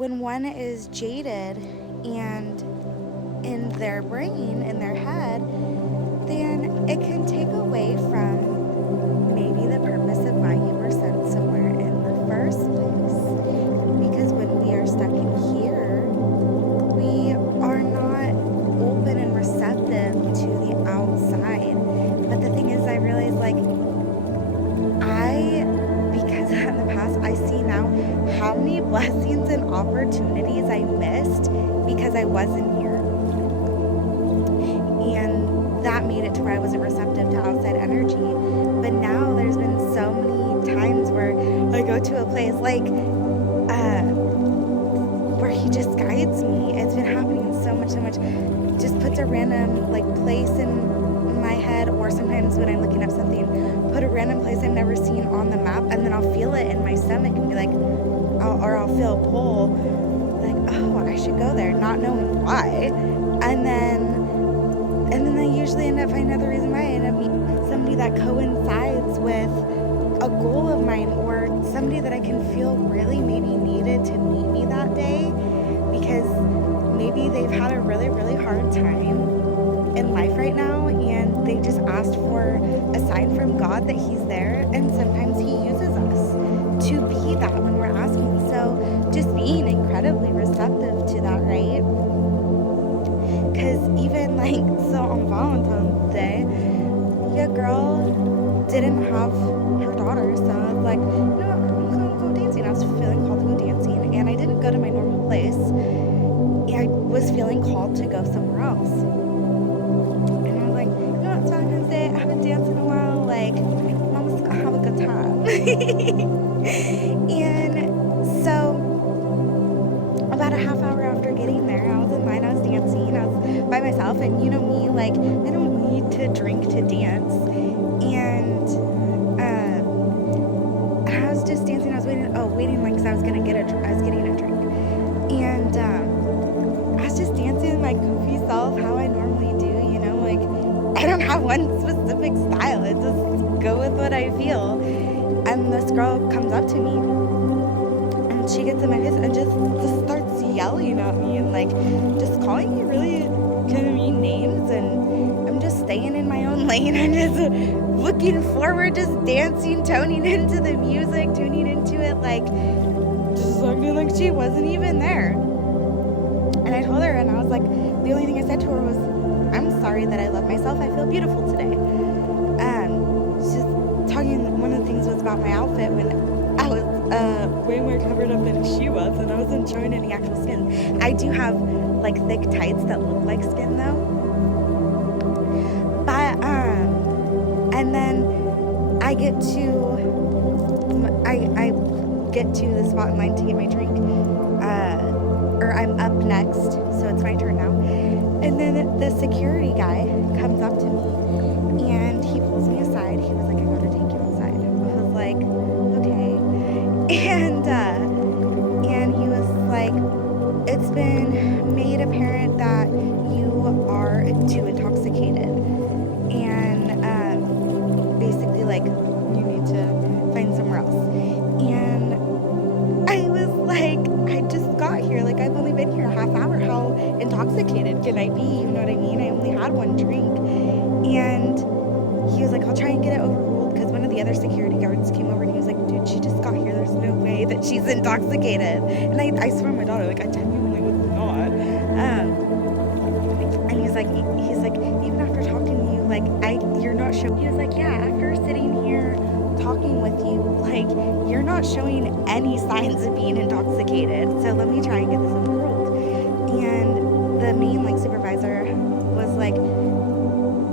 when one is jaded and in their brain, in their head, then it can take away from maybe the purpose of why you were sent somewhere in the first place. Because when we are stuck in here, we are not open and receptive to the outside. But the thing is, I realize, because in the past, I see now how many blessings and opportunities I missed because I wasn't here. And that made it to where I wasn't receptive to outside energy. But now there's been so many times where I go to a place where he just guides me. It's been happening so much. Just puts a random place in my head, or sometimes when I'm looking up something, put a random place I've never seen on the map, and then I'll feel it in my stomach and be like, I'll feel a pull, oh, I should go there, not knowing why. And then I usually end up finding another reason why. I end up meeting somebody that coincides with a goal of mine, or somebody that I can feel really maybe needed to meet me that day, because maybe they've had a really, really hard time in life right now, and they just asked for a sign from God that He's there. And sometimes He uses us to be that when we're asking. So just being incredibly receptive to that, right? Because even so on Valentine's Day, your girl didn't have her daughter, so I was like, I'm gonna go dancing. I was feeling called to go dancing, and I didn't go to my normal place. I was feeling called to go somewhere else. And I was like, it's Valentine's Day, I haven't danced in a while, Mama's gonna have a good time. And so about a half hour after getting there, I was in line, I was dancing, I was by myself, and you know me, I don't need to drink to dance. And I was just dancing, I was waiting because I was getting a drink. And I was just dancing my goofy self, how I normally do, I don't have one specific style, I just go with what I feel. And this girl comes up to me, and she gets in my face and just starts yelling at me, and just calling me really kind of mean names. And I'm just staying in my own lane, and just looking forward, just dancing, toning into the music, tuning into it, just acting like she wasn't even there. And I told her, and I was like, the only thing I said to her was, I'm sorry that I love myself, I feel beautiful today. She's talking, one of the things was about my outfit when I was way more covered up than she was, and I wasn't showing any actual skin. I do have thick tights that look like skin though. But and then I get to the spot in line to get my drink, or I'm up next, so it's my turn now. And then the security guy comes up to me, and he pulls me aside. He was like, I gotta take you outside. I was like, okay. And he was like, it's been made apparent that you are too intoxicated, and basically you need to find somewhere else. And I was like, I just got here, I've only been here a half hour, how intoxicated can I be, you know what I mean? I only had one drink. And he was like, I'll try and get it overruled, because one of the other security guards came over and he was like, dude, she just got here, there's no way that she's intoxicated. And I swear my daughter, I genuinely was not. And he's like, even after talking to you, you're not showing. He was like, yeah, after sitting here talking with you, you're not showing any signs of being intoxicated, so let me try and get this overruled. And the main supervisor was like,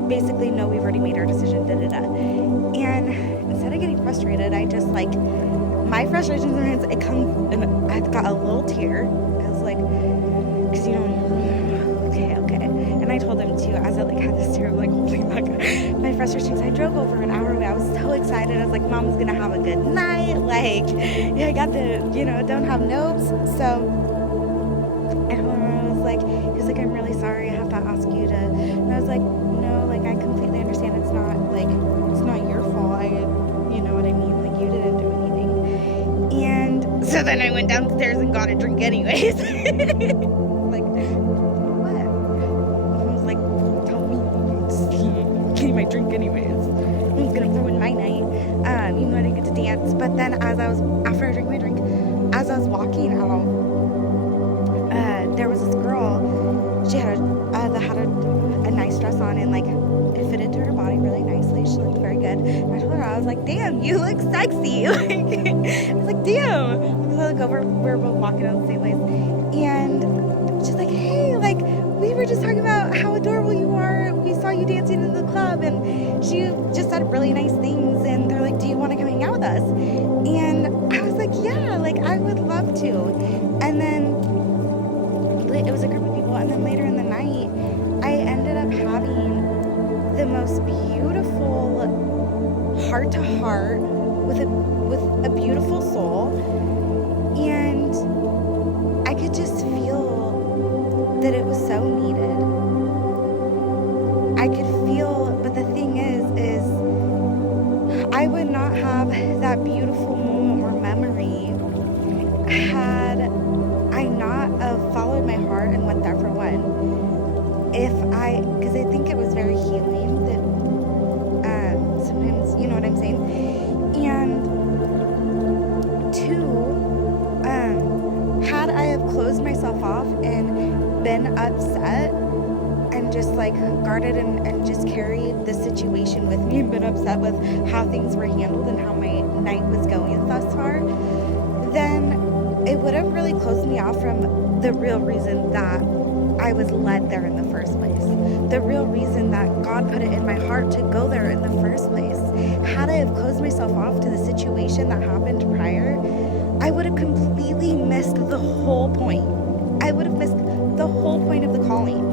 basically, no, we've already made our decision, And instead of getting frustrated, I just my frustration sometimes, it comes, and I got a little tear. I was like, because okay. And I told him too, as I had this tear, holding back my frustrations. I drove over an hour away. I was so excited. I was like, Mom's gonna have a good night. I got the, don't have notes. So I told him, I was like, he was like, I'm really sorry. I have to ask you to. And I was like, no, I completely understand. It's not it's not your fault. You know what I mean? You didn't do anything. And So then I went downstairs and got a drink anyways. Like, what? I was like, tell me, just give me my drink anyways. It was gonna ruin my night. Even though I didn't get to dance. But then after I drank my drink, as I was walking out, there was this girl. She had a nice dress on, and like it fitted to her body really nicely. She looked very good. And I told her, I was like, damn, you look sexy. Like, I was like, damn. Because I look over, we were both walking down the same place, and she's like, hey, like, we were just talking about how adorable you are. We saw you dancing in the club, and she just said really nice things. And they're like, do you want to come hang out with us? And I was like, yeah, like I would love to. And then it was a group of people, and then later in the night, I ended up having the most beautiful heart-to-heart with a beautiful soul, and I could just feel that it was so needed. I could feel, but the thing is I would not have that beautiful moment or memory had I not followed my heart and went there for one. Because I think it was very healing that sometimes, you know what I'm saying? And two, had I have closed myself off and been upset and just like guarded and just carried the situation with me and been upset with how things were handled and how my night was going thus far, then it would have really closed me off from the real reason that I was led there in the first place. The real reason that God put it in my heart to go there in the first place. Had I have closed myself off to the situation that happened prior, I would have completely missed the whole point. I would have missed the whole point of the calling.